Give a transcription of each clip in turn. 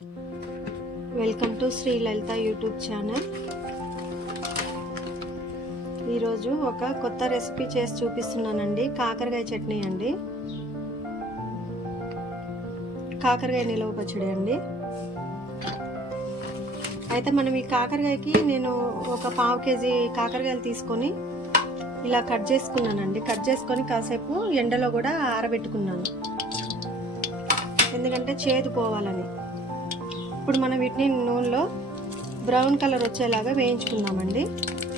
Welcome to Shri Lalitha YouTube channel. ఈరోజు ఒక కొత్త రెసిపీ చేసి చూపిస్తున్నానండి. కాకరకాయ చట్నీ అండి, కాకరకాయ నిలవ పచ్చడి అండి. అయితే మనం ఈ కాకరకాయకి నేను ఒక 1/2 కేజీ కాకరకాయలు తీసుకొని ఇలా కట్ చేసుకున్నానండి. కట్ చేసుకొని కాసేపు ఎండలో కూడా ఆరబెట్టుకున్నాను, ఎందుకంటే చేదు పోవాలని. ఇప్పుడు మనం వీటిని నూనెలో బ్రౌన్ కలర్ వచ్చేలాగా వేయించుకుందామండి.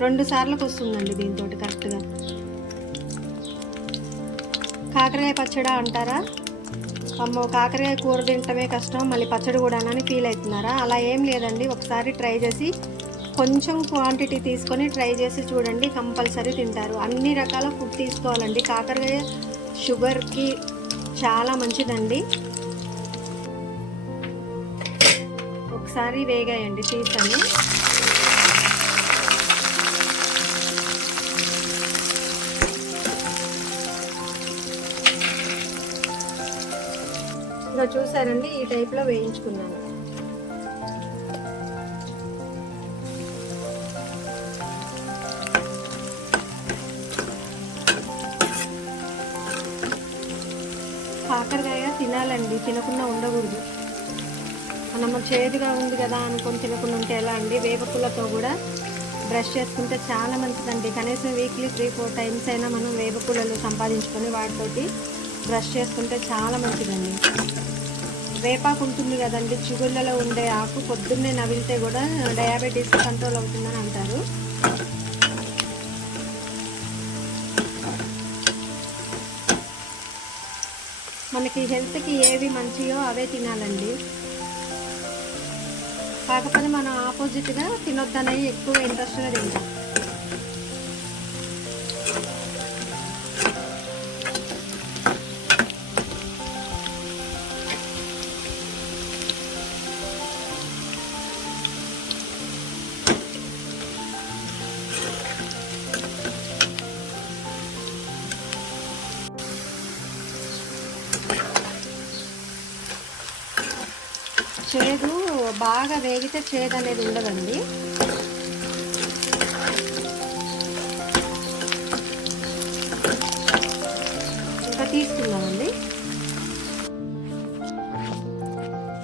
2 సార్లకు వస్తుందండి దీంతో కరెక్ట్గా. కాకరకాయ పచ్చడి అంటారా, అమ్మో కాకరకాయ కూర తింటమే కష్టం మళ్ళీ పచ్చడి కూడా అని ఫీల్ అవుతున్నారా? అలా ఏం లేదండి. ఒకసారి ట్రై చేసి కొంచెం క్వాంటిటీ తీసుకొని ట్రై చేసి చూడండి, కంపల్సరీ తింటారు. అన్ని రకాల ఫుడ్ తీసుకోవాలండి. కాకరకాయ షుగర్కి చాలా మంచిదండి. ఒకసారి వేగాయండి, తీసాను. ఇంకా చూసారండి, ఈ టైప్లో వేయించుకున్నాను. కాకరకాయ తినాలండి, తినకుండా ఉండకూడదు. మనం చేదుగా ఉంది కదా అనుకొని తినకుండా ఉంటే ఎలా అండి? వేపపుల్లతో కూడా బ్రష్ చేసుకుంటే చాలా మంచిదండి. కనీసం వీక్లీ 3-4 టైమ్స్ అయినా మనం వేపపుల్లలు సంపాదించుకొని వాటితోటి బ్రష్ చేసుకుంటే చాలా మంచిదండి. వేపాకు ఉంటుంది కదండి, చిగుళ్ళలో ఉండే ఆకు, పొద్దున్నే నవిలితే కూడా డయాబెటీస్ కంట్రోల్ అవుతుందని అంటారు. మనకి హెల్త్కి ఏవి మంచియో అవే తినాలండి. కాకపోతే మనం ఆపోజిట్గా తినొద్దనేవి ఎక్కువ ఇంట్రెస్ట్గా తింటాం. చేదు బాగా వేగితే చేదు అనేది ఉండదండి. ఇంకా తీసుకున్నామండి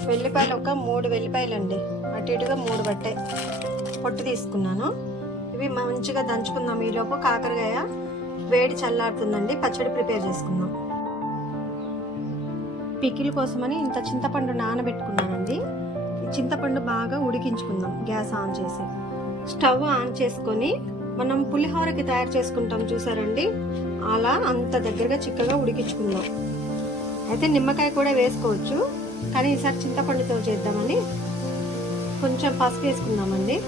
వెల్లిపాయలు, ఒక 3 వెల్లిపాయలండి, అటు ఇటుగా 3 పట్టాయి. పొట్టు తీసుకున్నాను. ఇవి మంచిగా దంచుకుందాం. ఈలోపు కాకరకాయ వేడి చల్లారుతుందండి, పచ్చడి ప్రిపేర్ చేసుకుందాం. పికిల్ కోసమని ఇంత చింతపండు నానబెట్టుకున్నానండి. ఈ చింతపండు బాగా ఉడికించుకుందాం. గ్యాస్ ఆన్ చేసి స్టవ్ ఆన్ చేసుకొని మనం పులిహోరకి తయారు చేసుకుంటాం చూసారండి, అలా అంత దగ్గరగా చిక్కగా ఉడికించుకుందాం. అయితే నిమ్మకాయ కూడా వేసుకోవచ్చు, కానీ ఈసారి చింతపండుతో చేద్దామని కొంచెం పసుపు వేసుకుందామండి.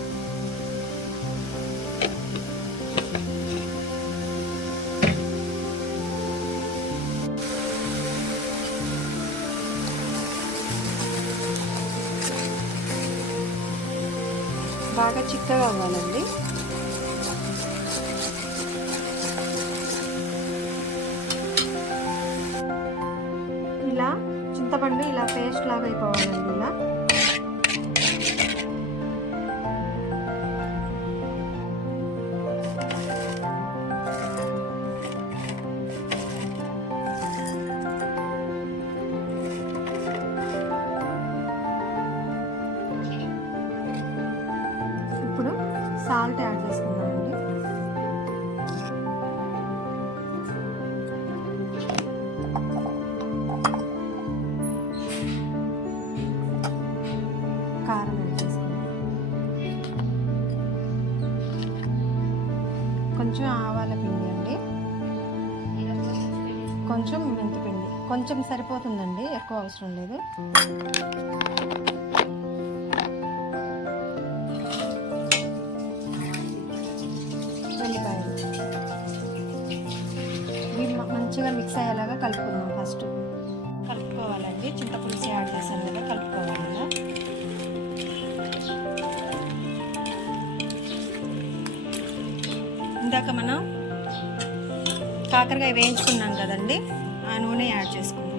బాగా చిక్కగా అవ్వాలండి. ఇలా చింతపండు ఇలా పేస్ట్ లాగా అయిపోవాలండి. ఇలా ఇప్పుడు సాల్ట్ యాడ్ చేసుకుందామండి. కారం యాడ్ చేసుకుందాం. కొంచెం ఆవాల పిండి అండి, కొంచెం మెంతిపిండి, కొంచెం సరిపోతుందండి, ఎక్కువ అవసరం లేదు. మంచిగా మిక్స్ అయ్యేలాగా కలుపుకుందాం. ఫస్ట్ కలుపుకోవాలండి. చింతపులుసు యాడ్ చేసాం కదా, కలుపుకోవాలి. ఇందాక మనం కాకరకాయ వేయించుకున్నాం కదండి, ఆ నూనె యాడ్ చేసుకుందాం.